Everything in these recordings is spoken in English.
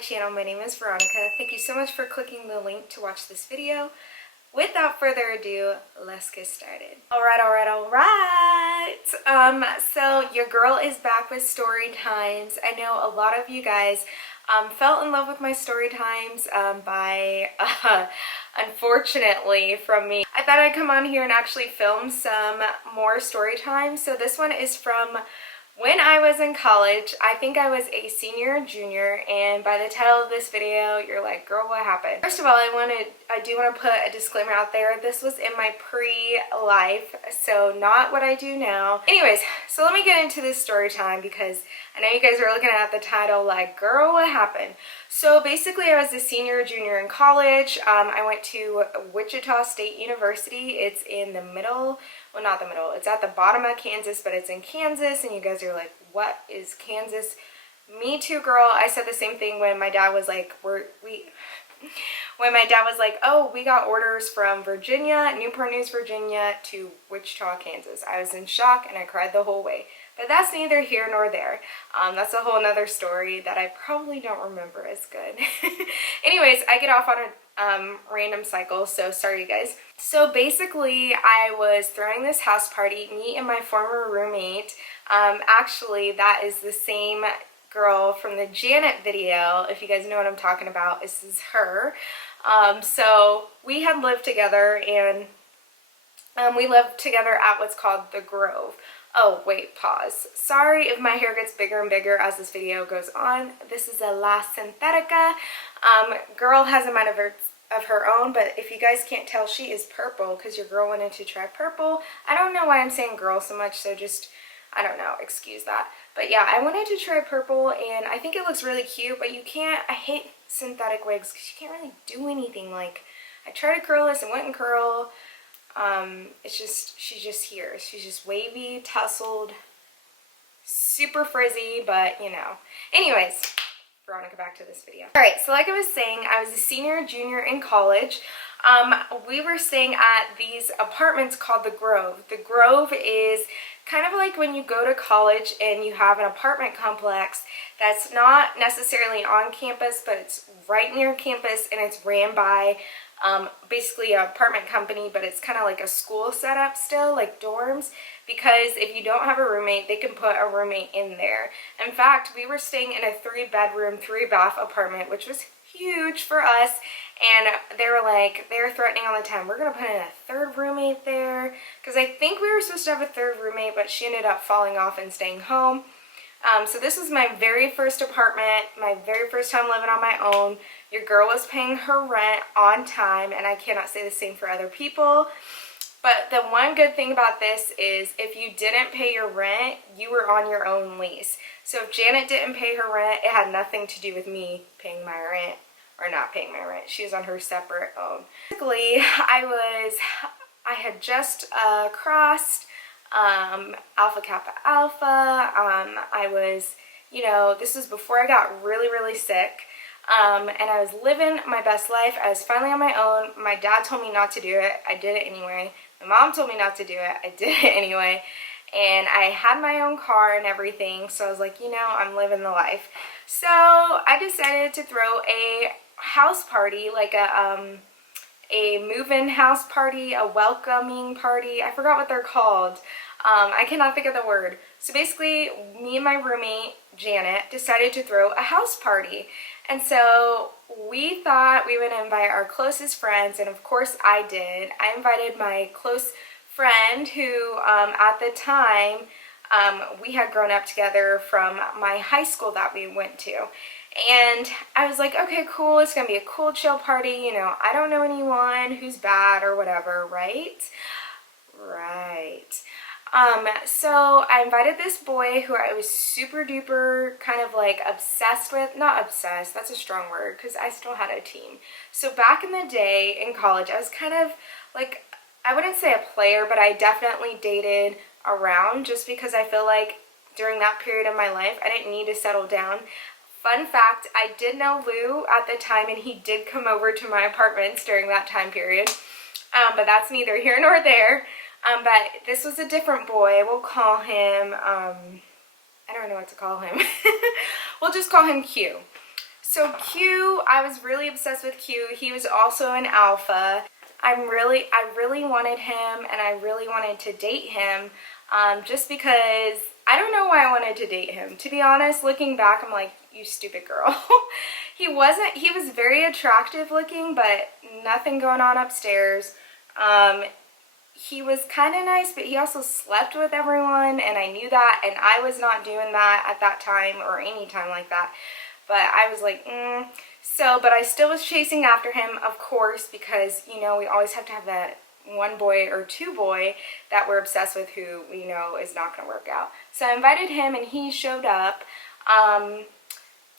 channel. My name is Veronica. Thank you so much for clicking the link to watch this video. Without further ado, let's get started. Alright. So your girl is back with story times. I know a lot of you guys fell in love with my story times by, unfortunately, from me. I thought I'd come on here and actually film some more story times. So this one is from when I was in college. I think I was a senior or junior, and by the title of this video, you're like, girl, what happened? First of all, I do want to put a disclaimer out there. This was in my pre-life, so not what I do now. Anyways, so let me get into this story time because I know you guys are looking at the title like, girl, what happened? So basically, I was a senior or junior in college. I went to Wichita State University. It's in the middle. Well, not the middle. It's at the bottom of Kansas, but it's in Kansas, and you guys are like, what is Kansas? Me too, girl. I said the same thing when my dad was like, when my dad was like, oh, we got orders from Virginia, Newport News, Virginia to Wichita, Kansas. I was in shock and I cried the whole way. But that's neither here nor there. That's a whole nother story that I probably don't remember as good. Anyways, I get off on a random cycle, so sorry you guys. So basically, I was throwing this house party, me and my former roommate. Actually, that is the same girl from the Janet video. If you guys know what I'm talking about, this is her. So we had lived together, and we lived together at what's called the Grove. Oh, wait, pause. Sorry if my hair gets bigger and bigger as this video goes on. This is a La Synthetica. Girl has a mind of her own, but if you guys can't tell, she is purple because your girl wanted to try purple. I don't know why I'm saying girl so much, so just, I don't know, excuse that. But yeah, I wanted to try purple, and I think it looks really cute, but you can't, I hate synthetic wigs because you can't really do anything. Like, I tried to curl this and went and curl. It's just, she's just here. She's just wavy, tousled, super frizzy, but you know. Anyways, Veronica, back to this video. Alright, so like I was saying, I was a senior, junior in college. We were staying at these apartments called the Grove. The Grove is kind of like when you go to college and you have an apartment complex that's not necessarily on campus, but it's right near campus, and it's ran by basically an apartment company, but it's kind of like a school setup still, like dorms, because if you don't have a roommate, they can put a roommate in there. In fact, we were staying in a 3-bedroom, 3-bath apartment, which was huge for us, and they were threatening all the time, we're gonna put in a 3rd roommate there, because I think we were supposed to have a 3rd roommate, but she ended up falling off and staying home. So this was my very first apartment, my very first time living on my own. Your girl was paying her rent on time, and I cannot say the same for other people. But the one good thing about this is if you didn't pay your rent, you were on your own lease. So if Janet didn't pay her rent, it had nothing to do with me paying my rent or not paying my rent. She was on her separate own. Basically, I had just crossed Alpha Kappa Alpha. I was, you know, this was before I got really sick. And I was living my best life. I was finally on my own. My dad told me not to do it. I did it anyway. My mom told me not to do it. I did it anyway. And I had my own car and everything. So I was like, you know, I'm living the life. So I decided to throw a house party, like a move-in house party, a welcoming party. I forgot what they're called. I cannot think of the word. So basically, me and my roommate, Janet, decided to throw a house party. And so we thought we would invite our closest friends, and of course I did. I invited my close friend who, at the time, we had grown up together from my high school that we went to. And I was like, okay, cool, it's gonna be a cool, chill party, you know, I don't know anyone who's bad or whatever, right? Right. So I invited this boy who I was super duper kind of like obsessed with. Not obsessed, that's a strong word, because I still had a team. So back in the day in college, I was kind of like, I wouldn't say a player, but I definitely dated around just because I feel like during that period of my life, I didn't need to settle down. Fun fact, I did know Lou at the time, and he did come over to my apartments during that time period. But that's neither here nor there. But this was a different boy. We'll call him, I don't know what to call him. We'll just call him Q. So Q, I was really obsessed with Q. He was also an alpha. I really wanted him, and I really wanted to date him, just because I don't know why I wanted to date him. To be honest, looking back, I'm like, you stupid girl. He was very attractive looking, but nothing going on upstairs. He was kind of nice, but he also slept with everyone, and I knew that, and I was not doing that at that time or any time like that. But I was like, but I still was chasing after him, of course, because, you know, we always have to have that one boy or two boy that we're obsessed with who we know is not going to work out. So I invited him, and he showed up.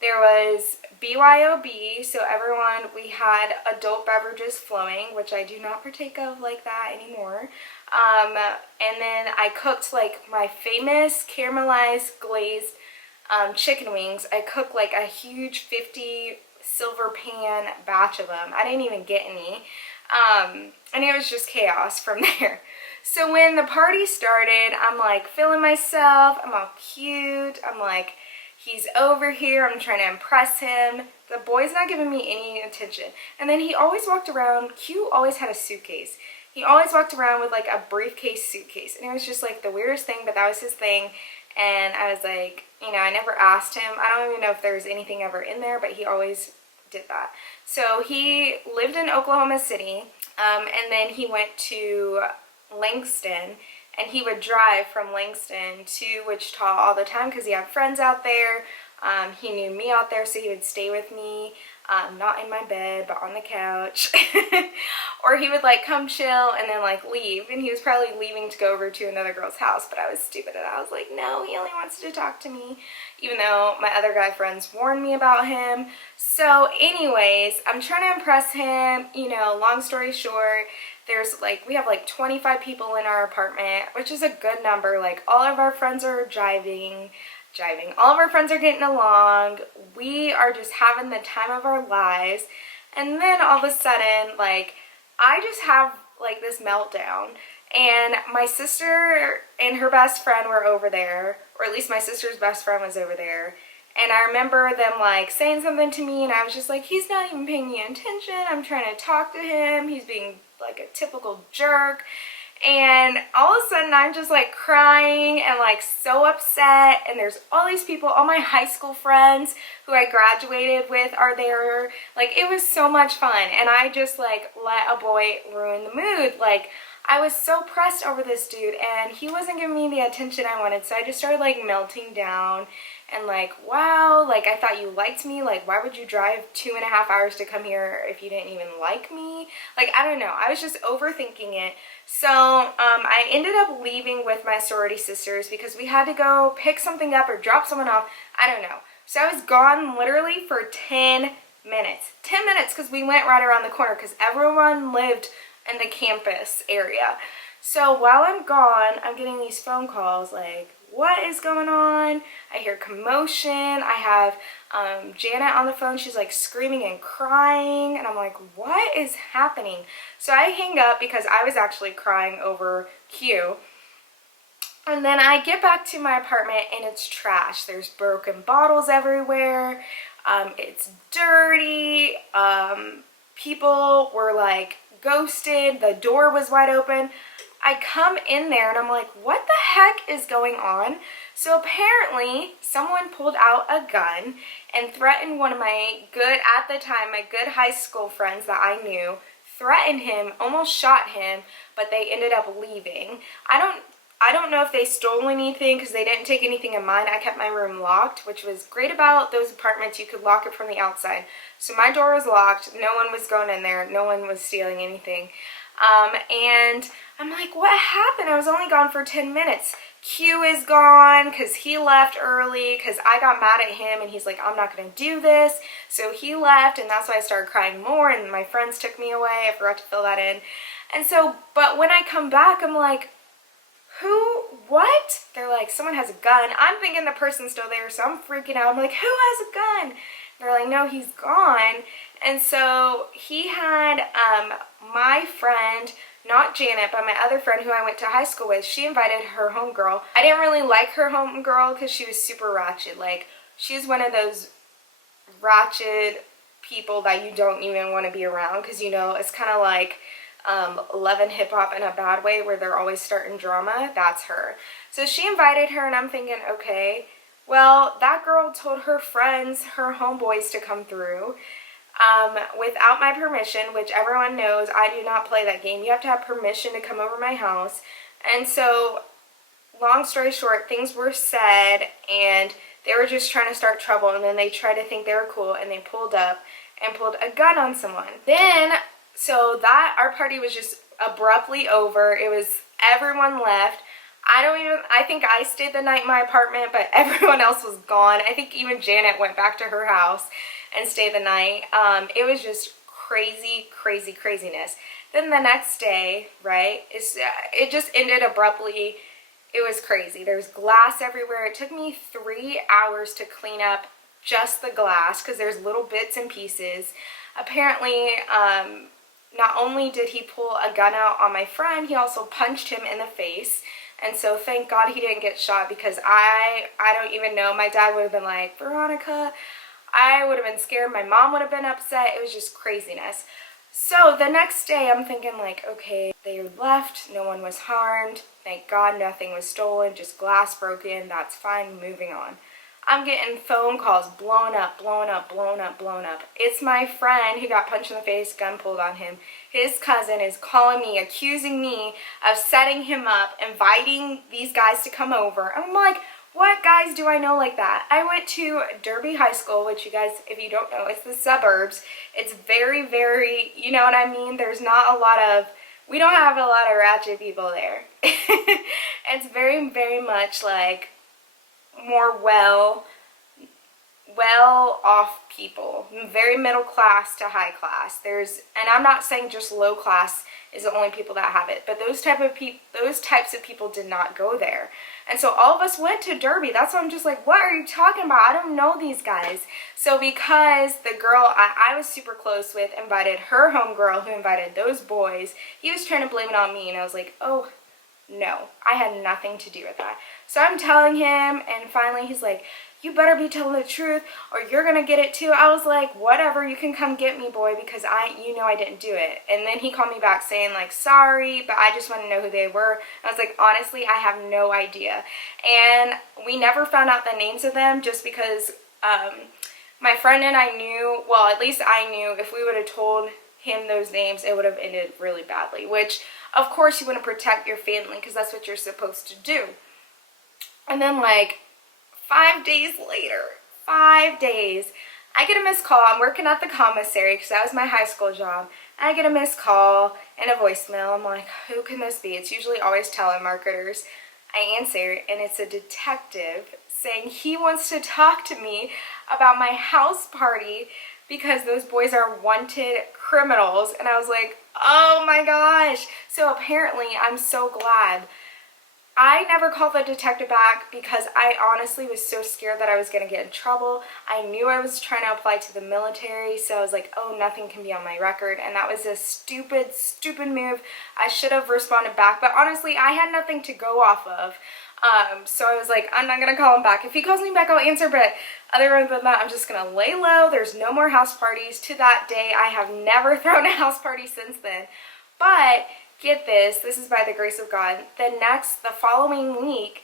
There was BYOB, so everyone, we had adult beverages flowing, which I do not partake of like that anymore. And then I cooked like my famous caramelized glazed chicken wings. I cooked like a huge 50 silver pan batch of them. I didn't even get any. And it was just chaos from there. So when the party started, I'm like feeling myself. I'm all cute. I'm like, he's over here. I'm trying to impress him. The boy's not giving me any attention. And then he always walked around. Q always had a suitcase. He always walked around with like a briefcase suitcase. And it was just like the weirdest thing, but that was his thing. And I was like, you know, I never asked him. I don't even know if there was anything ever in there, but he always did that. So he lived in Oklahoma City, and then he went to Langston, and he would drive from Langston to Wichita all the time because he had friends out there. He knew me out there, so he would stay with me, not in my bed, but on the couch. Or he would like come chill and then like leave, and he was probably leaving to go over to another girl's house, but I was stupid and I was like, no, he only wants to talk to me, even though my other guy friends warned me about him. So anyways, I'm trying to impress him, you know, long story short, we have like 25 people in our apartment, which is a good number. Like all of our friends are jiving. All of our friends are getting along. We are just having the time of our lives. And then all of a sudden, like, I just have like this meltdown. And my sister and her best friend were over there, or at least my sister's best friend was over there. And I remember them like saying something to me, and I was just like, he's not even paying me attention. I'm trying to talk to him. He's being like a typical jerk. And all of a sudden I'm just like crying and like so upset, and there's all these people, all my high school friends who I graduated with are there. Like it was so much fun, and I just like let a boy ruin the mood. Like I was so pressed over this dude, and he wasn't giving me the attention I wanted, so I just started like melting down and like, wow, like I thought you liked me. Like why would you drive 2.5 hours to come here if you didn't even like me? Like I don't know, I was just overthinking it. So I ended up leaving with my sorority sisters because we had to go pick something up or drop someone off. I don't know. So I was gone literally for 10 minutes. 10 minutes because we went right around the corner because everyone lived in the campus area. So while I'm gone, I'm getting these phone calls like, what is going on? I hear commotion. I have Janet on the phone. She's like screaming and crying, and I'm like, what is happening? So I hang up because I was actually crying over Q. And then I get back to my apartment, and it's trash. There's broken bottles everywhere. It's dirty. People were like ghosted. The door was wide open. I come in there and I'm like, what the heck is going on? So apparently someone pulled out a gun and threatened one of my at the time, my good high school friends that I knew, threatened him, almost shot him, but they ended up leaving. I don't know if they stole anything because they didn't take anything of mine. I kept my room locked, which was great about those apartments. You could lock it from the outside. So my door was locked. No one was going in there. No one was stealing anything. And I'm like, what happened? I was only gone for 10 minutes. Q is gone because he left early because I got mad at him, and he's like, I'm not going to do this. So he left, and that's why I started crying more, and my friends took me away. I forgot to fill that in. And so, but when I come back, I'm like, who? What? They're like, someone has a gun. I'm thinking the person's still there, so I'm freaking out. I'm like, who has a gun? They're like, no, he's gone. And so he had my friend, not Janet, but my other friend who I went to high school with, she invited her homegirl. I didn't really like her homegirl because she was super ratchet. Like, she's one of those ratchet people that you don't even want to be around, because you know it's kind of like Love and Hip Hop in a bad way, where they're always starting drama. That's her. So she invited her, and I'm thinking, okay, well, that girl told her friends, her homeboys, to come through without my permission, which everyone knows I do not play that game. You have to have permission to come over my house. And so, long story short, things were said, and they were just trying to start trouble, and then they tried to think they were cool, and they pulled up and pulled a gun on someone. Then, so that, our party was just abruptly over. It was, everyone left. I think I stayed the night in my apartment, but everyone else was gone. I think even Janet went back to her house and stayed the night. It was just craziness. Then the next day, right, it just ended abruptly. It was crazy. There's glass everywhere. It took me 3 hours to clean up just the glass, because there's little bits and pieces. Apparently, not only did he pull a gun out on my friend, he also punched him in the face. And so thank God he didn't get shot, because I don't even know. My dad would have been like, Veronica, I would have been scared. My mom would have been upset. It was just craziness. So the next day I'm thinking like, okay, they left. No one was harmed. Thank God nothing was stolen. Just glass broken. That's fine. Moving on. I'm getting phone calls, blown up. It's my friend who got punched in the face, gun pulled on him. His cousin is calling me, accusing me of setting him up, inviting these guys to come over. I'm like, what guys do I know like that? I went to Derby High School, which you guys, if you don't know, it's the suburbs. It's very, you know what I mean? There's not a lot of, we don't have a lot of ratchet people there. It's very much like more well off people, very middle class to high class. And I'm not saying just low class is the only people that have it, but those types of people did not go there. And so all of us went to Derby. That's why I'm just like, what are you talking about? I don't know these guys. So because the girl I was super close with invited her homegirl who invited those boys, he was trying to blame it on me, and I was like, oh no, I had nothing to do with that. So I'm telling him, and finally he's like, you better be telling the truth or you're gonna get it too. I was like, whatever, you can come get me, boy, because you know I didn't do it. And then he called me back saying like, sorry, but I just want to know who they were. And I was like, honestly, I have no idea. And we never found out the names of them, just because my friend and I knew, well, at least I knew, if we would have told him those names, it would have ended really badly, which of course you want to protect your family, because that's what you're supposed to do. And then like 5 days later, 5 days, I get a missed call. I'm working at the commissary because that was my high school job. I get a missed call and a voicemail. I'm like, who can this be? It's usually always telemarketers. I answer, and it's a detective saying he wants to talk to me about my house party because those boys are wanted criminals. And I was like, oh my gosh. So apparently, I'm so glad I never called the detective back, because I honestly was so scared that I was going to get in trouble. I knew I was trying to apply to the military, so I was like, oh, nothing can be on my record. And that was a stupid move. I should have responded back, but honestly, I had nothing to go off of. So I was like, I'm not going to call him back. If he calls me back, I'll answer, but other than that, I'm just going to lay low. There's no more house parties. To that day, I have never thrown a house party since then. But get this is by the grace of God. The following week,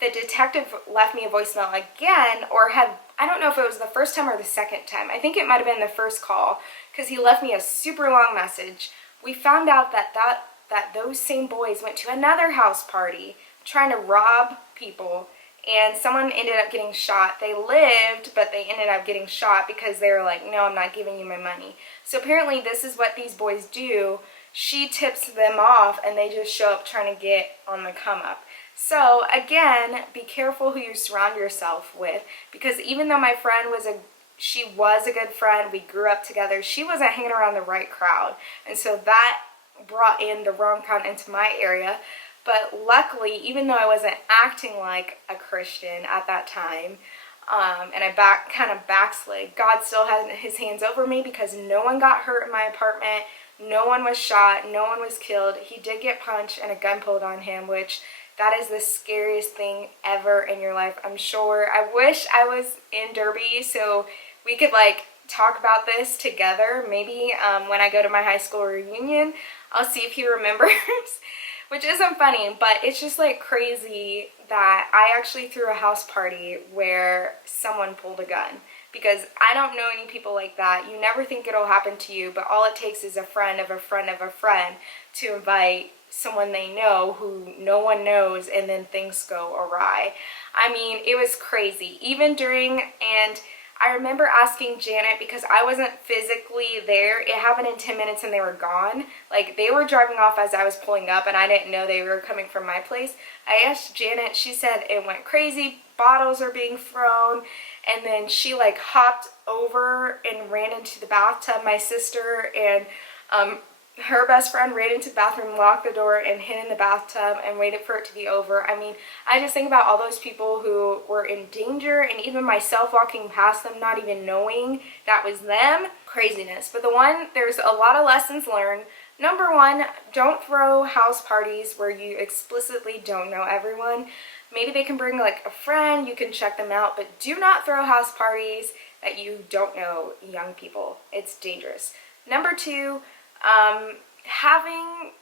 the detective left me a voicemail again, I don't know if it was the first time or the second time. I think it might have been the first call, because he left me a super long message. We found out that those same boys went to another house party trying to rob people, and someone ended up getting shot. They lived, but they ended up getting shot because they were like, no, I'm not giving you my money. So apparently this is what these boys do. She tips them off, and they just show up trying to get on the come up. So again, be careful who you surround yourself with, because even though my friend she was a good friend, we grew up together, she wasn't hanging around the right crowd. And so that brought in the wrong crowd into my area. But luckily, even though I wasn't acting like a Christian at that time, and I kind of backslid, God still had his hands over me, because no one got hurt in my apartment. No one was shot, no one was killed. He did get punched and a gun pulled on him, which that is the scariest thing ever in your life, I'm sure. I wish I was in Derby so we could like talk about this together. Maybe when I go to my high school reunion, I'll see if he remembers. Which isn't funny, but it's just like crazy that I actually threw a house party where someone pulled a gun. Because I don't know any people like that. You never think it'll happen to you, but all it takes is a friend of a friend of a friend to invite someone they know who no one knows, and then things go awry. I mean, it was crazy. Even during, and I remember asking Janet, because I wasn't physically there, it happened in 10 minutes and they were gone. Like, they were driving off as I was pulling up and I didn't know they were coming from my place. I asked Janet, she said it went crazy, bottles are being thrown, and then she like hopped over and ran into the bathtub. My sister and her best friend ran into the bathroom, locked the door, and hid in the bathtub and waited for it to be over. I mean, I just think about all those people who were in danger, and even myself walking past them, not even knowing that was them. Craziness. But there's a lot of lessons learned. Number one, don't throw house parties where you explicitly don't know everyone. Maybe they can bring like a friend, you can check them out, but do not throw house parties that you don't know young people. It's dangerous. Number two, having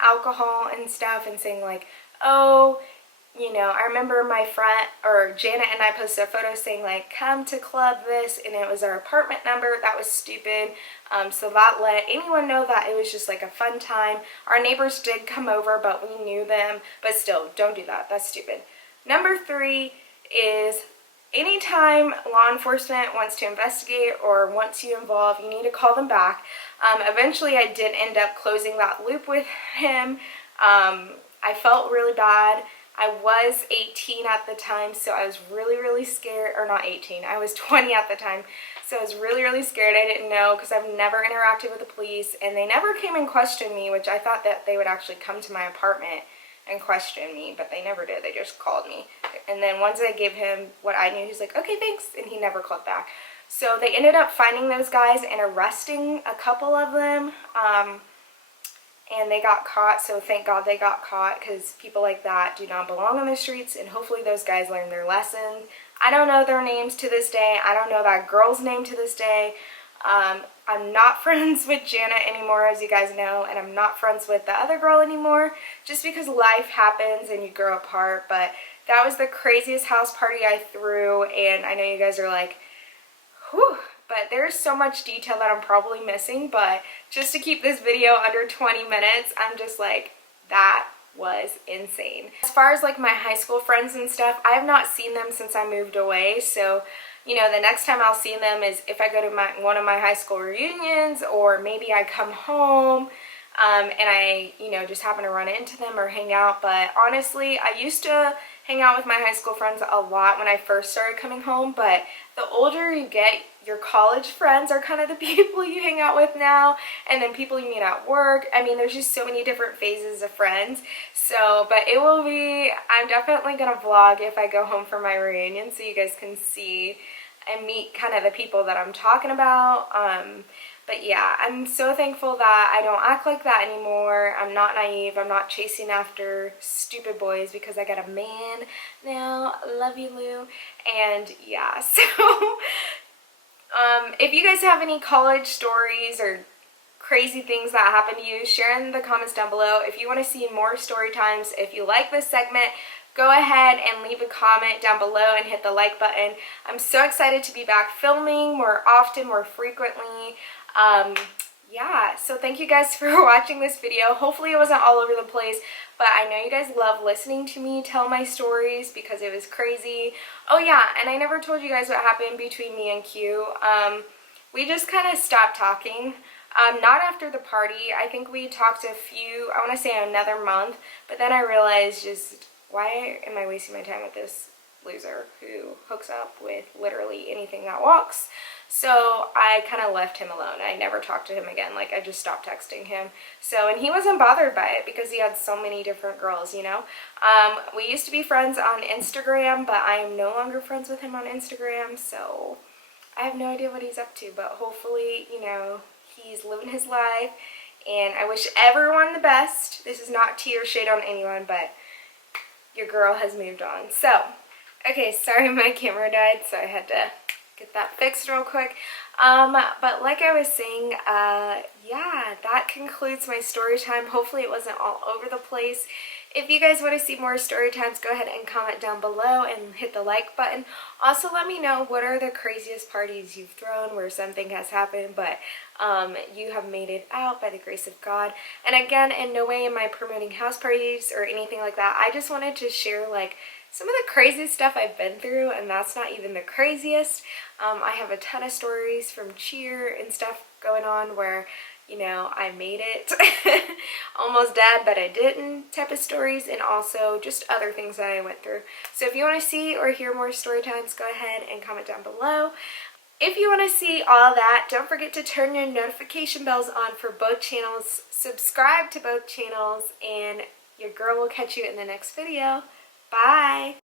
alcohol and stuff and saying like, oh, you know, I remember my friend, or Janet and I posted a photo saying like, come to club this, and it was our apartment number. That was stupid. So that let anyone know that it was just like a fun time. Our neighbors did come over, but we knew them, but still, don't do that. That's stupid. Number three is, anytime law enforcement wants to investigate or wants you involved, you need to call them back. Eventually, I did end up closing that loop with him. I felt really bad. I was 18 at the time, so I was really, really scared. Or not 18, I was 20 at the time. So I was really, really scared. I didn't know, because I've never interacted with the police, and they never came and questioned me, which I thought that they would actually come to my apartment and question me, but they never did. They just called me. And then once I gave him what I knew, he's like, okay, thanks, and he never called back. So they ended up finding those guys and arresting a couple of them, and they got caught. So thank God they got caught, because people like that do not belong on the streets, and hopefully those guys learned their lesson. I don't know their names to this day. I don't know that girl's name to this day. I'm not friends with Janet anymore, as you guys know, and I'm not friends with the other girl anymore, just because life happens and you grow apart. But that was the craziest house party I threw, and I know you guys are like, whew, but there's so much detail that I'm probably missing, but just to keep this video under 20 minutes, I'm just like, that was insane. As far as like my high school friends and stuff, I have not seen them since I moved away, so you know, the next time I'll see them is if I go to one of my high school reunions, or maybe I come home and I, you know, just happen to run into them or hang out. But honestly, I used to hang out with my high school friends a lot when I first started coming home, but the older you get, your college friends are kind of the people you hang out with now, and then people you meet at work. I mean, there's just so many different phases of friends. So, but it will be, I'm definitely gonna vlog if I go home for my reunion, so you guys can see and meet kind of the people that I'm talking about. But yeah, I'm so thankful that I don't act like that anymore. I'm not naive. I'm not chasing after stupid boys, because I got a man now. Love you, Lou. And yeah, so if you guys have any college stories or crazy things that happen to you, share in the comments down below. If you want to see more story times, if you like this segment, go ahead and leave a comment down below and hit the like button. I'm so excited to be back filming more often, more frequently. Yeah, so thank you guys for watching this video. Hopefully it wasn't all over the place, but I know you guys love listening to me tell my stories because it was crazy. Oh yeah, and I never told you guys what happened between me and Q. We just kind of stopped talking. Not after the party. I think we talked I want to say another month, but then I realized just, why am I wasting my time with this loser who hooks up with literally anything that walks? So I kind of left him alone. I never talked to him again. Like, I just stopped texting him. So, and he wasn't bothered by it because he had so many different girls, you know. We used to be friends on Instagram, but I am no longer friends with him on Instagram. So I have no idea what he's up to, but hopefully, you know, he's living his life. And I wish everyone the best. This is not tea or shade on anyone, but your girl has moved on. So, okay, sorry my camera died, so I had to get that fixed real quick. But like I was saying, yeah, that concludes my story time. Hopefully it wasn't all over the place. If you guys want to see more story times, go ahead and comment down below and hit the like button. Also, let me know what are the craziest parties you've thrown where something has happened, but you have made it out by the grace of God. And again, in no way am I promoting house parties or anything like that. I just wanted to share like some of the craziest stuff I've been through, and that's not even the craziest. I have a ton of stories from cheer and stuff going on where, you know, I made it, almost died but I didn't type of stories, and also just other things that I went through. So if you want to see or hear more story times, go ahead and comment down below. If you want to see all that, don't forget to turn your notification bells on for both channels, subscribe to both channels, and your girl will catch you in the next video. Bye!